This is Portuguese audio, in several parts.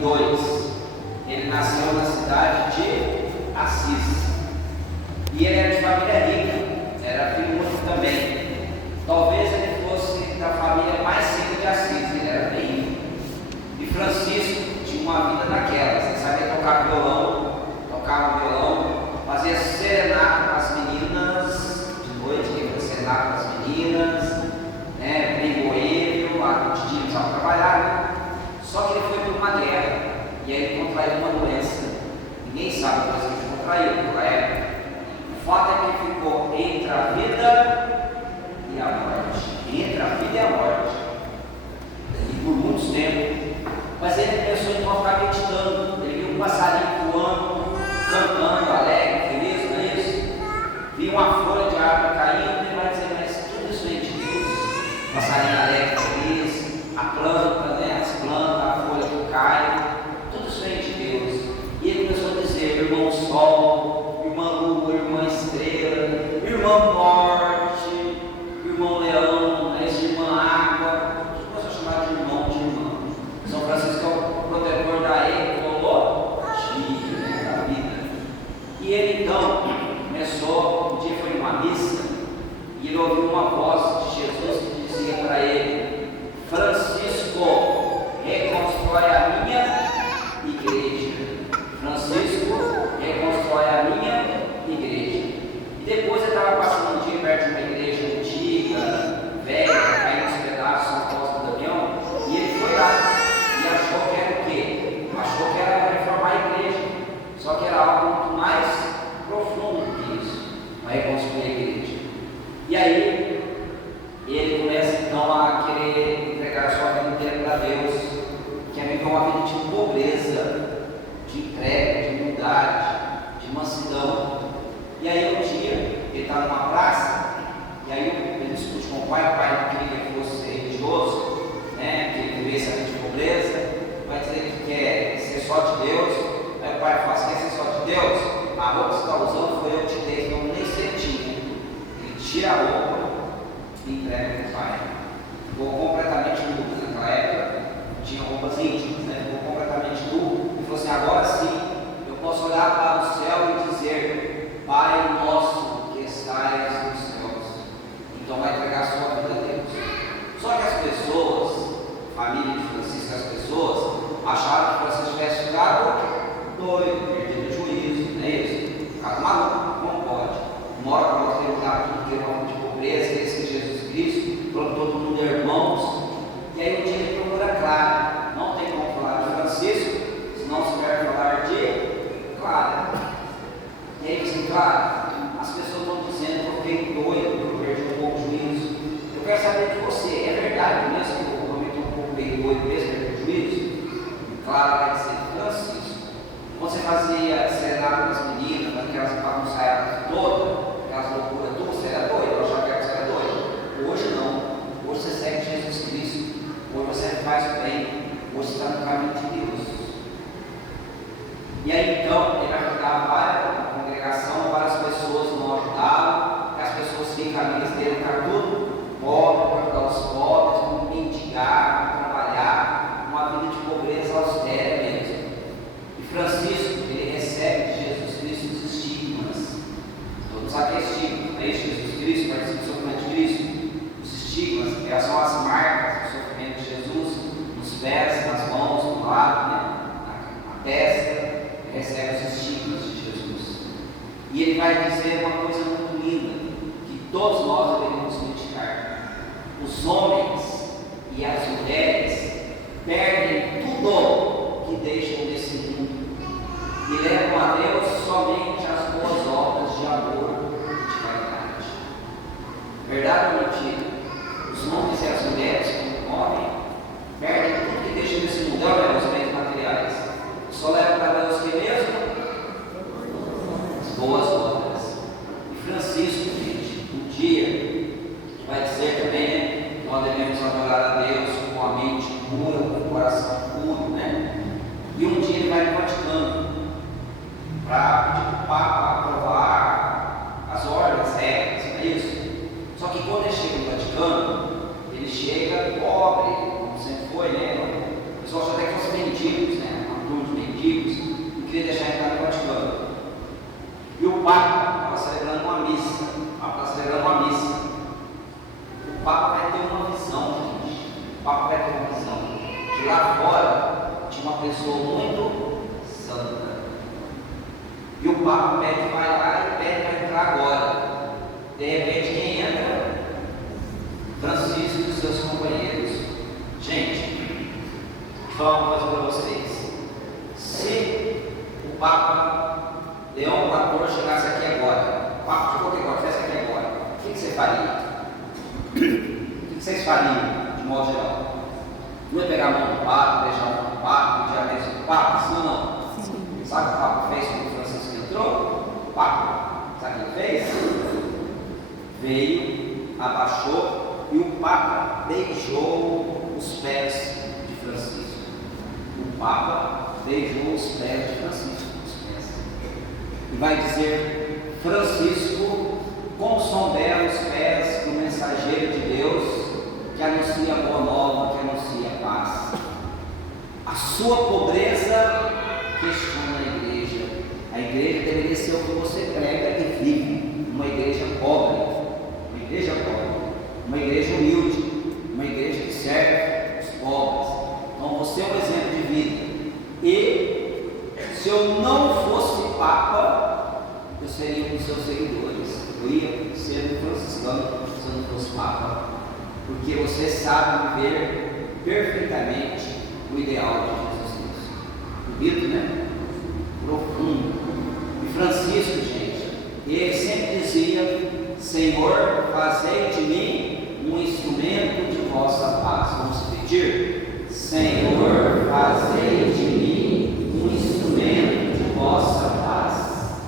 2. Ele nasceu na cidade de Assis. E ele era de família rica, era filho único também. Talvez ele fosse da família mais rica de Assis, ele era bem rico. E Francisco tinha uma vida daquelas, ele sabia tocar violão, tocava violão, fazia serenata para as meninas, de noite ele fazia serenata para as meninas, bem boêmio, lá de dia precisava trabalhar, né? Só que ele foi para uma guerra, e aí ele contraiu uma doença. Ninguém sabe a coisa que ele contraiu naquela época. O fato é que ele ficou entre a vida e a morte. Entre a vida e a morte. E por muitos tempos. Mas ele pensou em não ficar meditando. Ele viu um passarinho voando, cantando, alegre, feliz, não é isso? Viu uma folha de árvore caindo, ele vai dizer, mas tudo isso vem de Deus. Passarinho alegre, feliz, a planta, as plantas, a folha que cai, tudo isso vem de Deus. E ele começou a dizer, irmão sol, irmã lua, irmã estrela, irmã morte, irmão leão, irmã água, tudo começou a chamar de irmão, de irmã. São Francisco é o protetor da ecologia, da vida. E ele então começou, um dia foi numa missa, e ele ouviu uma voz de Jesus que dizia para ele, Francisco, reconstrói a minha igreja. Francisco, reconstrói a minha igreja. E depois ele estava passando um dia perto de uma igreja antiga, velha, caindo nos pedaços, São Paulo do Damião, e ele foi lá e achou que era o quê? Achou que era reformar a igreja, só que era algo muito mais profundo que isso, para reconstruir a igreja. E aí, ele começa então a querer entregar a sua vida inteira para Deus, quer viver uma vida de pobreza, de entrega, de humildade, de mansidão. E aí um dia, ele está numa praça, e aí ele discute com o pai não queria que ele fosse religioso, que ele vivesse a vida de pobreza, vai dizer que quer ser só de Deus. Aí o pai fala assim, quer ser só de Deus? A roupa que você está usando foi eu que te dei, não nem certinho. Ele tira a roupa e entrega para o pai. Ficou completamente nu naquela época, tinha roupas íntimas, ficou completamente nu. Ele falou assim, agora sim, eu posso olhar para o céu e dizer, Pai nosso que estais nos céus. Então vai entregar a sua vida a Deus. Só que as pessoas, família de Francisco, as pessoas acharam que Francisco tivesse ficado doido, perdido o juízo, não é isso? Ficado maluco, não pode. Uma hora para outra ele estava tudo querendo de pobreza, que esse Jesus Cristo, falou que todo mundo é irmãos. E aí um dia ele procura Clara. Não tem como falar de Francisco, se não souber falar de Clara. E aí dizem, Clara, as pessoas estão dizendo que eu fiquei doido, que eu perdi um pouco o juízo. Eu quero saber de você, é verdade mesmo que eu cometi um pouco meio doido mesmo, perdi o juízo? Clara vai dizer, Francisco, você fazia serenata com as meninas, aquelas bagunçadas todas, aquelas loucuras tuas, você era doido, eu achava que você era doido. Hoje não, hoje você segue Jesus Cristo, hoje você faz o bem, hoje você está no caminho de Deus. E aí então, ele vai ajudar várias congregação, várias pessoas não ajudavam, as pessoas ficam amigas dele, ficaram tudo pobre, para ajudar os pobres, vão mendigar, trabalhar, uma vida de pobreza austera mesmo. E Francisco, ele recebe de Jesus Cristo os estigmas. Todos sabem que é estigma, não é isso? Jesus Cristo participa do sofrimento de Cristo. Os estigmas, são as marcas do sofrimento de Jesus, nos pés, nas mãos, no lado, na testa. Recebe os estigmas de Jesus. E ele vai dizer uma coisa muito linda, que todos nós devemos meditar. Os homens e as mulheres perdem tudo que deixam desse mundo e levam a Deus somente as boas obras de amor e de caridade. Verdade ou mentira? Os homens e as mulheres, quando morrem, perdem tudo que deixam desse mundo, os bens materiais. Só levam para Deus que mesmo? As boas obras. E Francisco, gente, um dia vai dizer também que nós devemos adorar a Deus com a mente pura, com o coração puro, E um dia ele vai no Vaticano para pedir para o Papa aprovar as ordens, as regras, não é isso? Só que quando ele chega no Vaticano, ele chega pobre, como sempre foi, O pessoal achou até que fosse mendigos, que lá fora tinha uma pessoa muito santa. E o Papa pede, vai lá e pede para entrar agora. De repente, quem entra? Francisco e seus companheiros. Gente, vou falar uma coisa para vocês. Se o Papa Leão XIV chegasse aqui agora, o Papa de qualquer coisa, chegasse aqui agora, o que você faria? O que vocês fariam, de modo geral? Não ia pegar a mão do Papa, deixar a mão do Papa, pedir a bênção do Papa? Sim ou não? Sim. Sabe o que o Papa fez quando o Francisco entrou? O Papa, sabe o que ele fez? Veio, abaixou e o Papa beijou os pés de Francisco. O Papa beijou os pés de Francisco. E vai dizer: Francisco, como são belos pés do mensageiro de Deus, que anuncia a boa nova, que anuncia a paz. A sua pobreza questiona a igreja. A igreja deveria ser o que você prega e vive. Uma igreja pobre, uma igreja humilde, uma igreja que serve os pobres. Então você é um exemplo de vida. E se eu não fosse Papa, eu seria um dos seus seguidores. Eu ia ser um franciscano se eu não fosse Papa, porque você sabe viver perfeitamente o ideal de Jesus Cristo. Bonito, né? Profundo. E Francisco, gente, ele sempre dizia: Senhor, fazei de mim um instrumento de vossa paz. Vamos pedir? Senhor, fazei de mim um instrumento de vossa paz.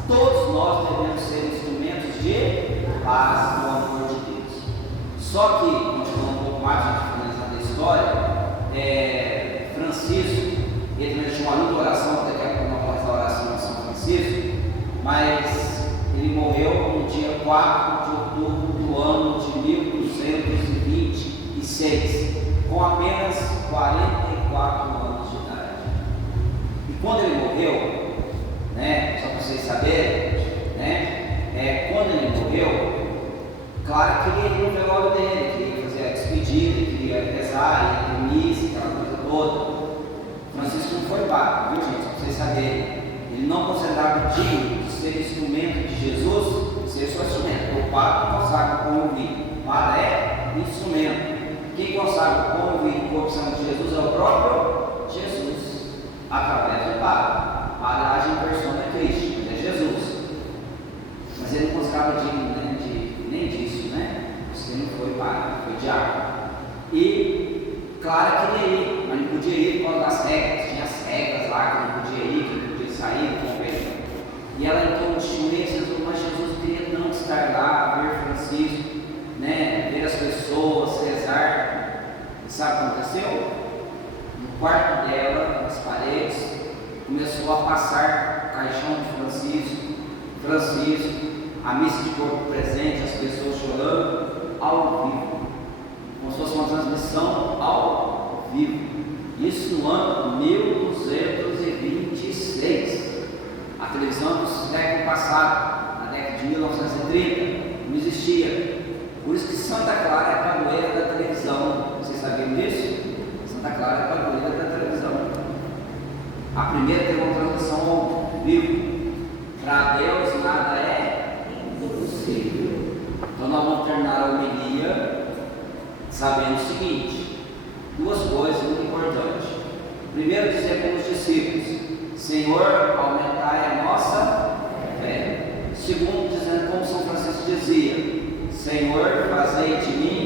Todos nós devemos ser instrumentos de paz no amor de Deus. Só que, continuando um pouco mais a história, Francisco, ele também tinha uma linda oração, daqui a pouco nós vamos fazer a oração de São Francisco, mas ele morreu no dia 4 de outubro do ano de 1226, com apenas 44 anos de idade. E quando ele morreu, só para vocês saberem, quando ele morreu, claro que ele ia no velório dele, queria fazer a despedida, queria rezar, ia ter missa, aquela coisa toda. Francisco não foi Papa, viu, gente? Para vocês saberem. Ele não considerava digno de ser instrumento de Jesus, ser seu instrumento. O Papa consagra como o vinho. O Padre é instrumento. Quem consagra como o vinho e corpo santo de Jesus é o próprio Jesus, através do Papa. O Padre age em persona Cristo, mas é Jesus. Mas ele não considerava digno nem disso, Porque ele não foi Padre, foi diácono. E, claro que ele ia, mas não podia ir por causa das regras. Tinha as regras lá que não podia ir, que não podia sair do convento. E ela então testemunha, mas Jesus queria não estar lá, ver Francisco, ver as pessoas, rezar. E sabe o que aconteceu? No quarto dela, nas paredes, começou a passar o caixão de Francisco, a missa de corpo presente, as pessoas chorando, ao vivo, como se fosse uma transmissão ao vivo. Isso no ano 1226. A televisão do século passado, na década de 1930, não existia. Por isso que Santa Clara é a padroeira da televisão. Vocês sabiam disso? Santa Clara é a padroeira da televisão. A primeira teve uma transmissão ao vivo. Para Deus nada é impossível. Então nós vamos terminar a homilia sabendo o seguinte: duas coisas muito importantes. Primeiro, dizer para os discípulos: Senhor, aumentai a nossa fé. Segundo, dizendo como São Francisco dizia: Senhor, fazei de mim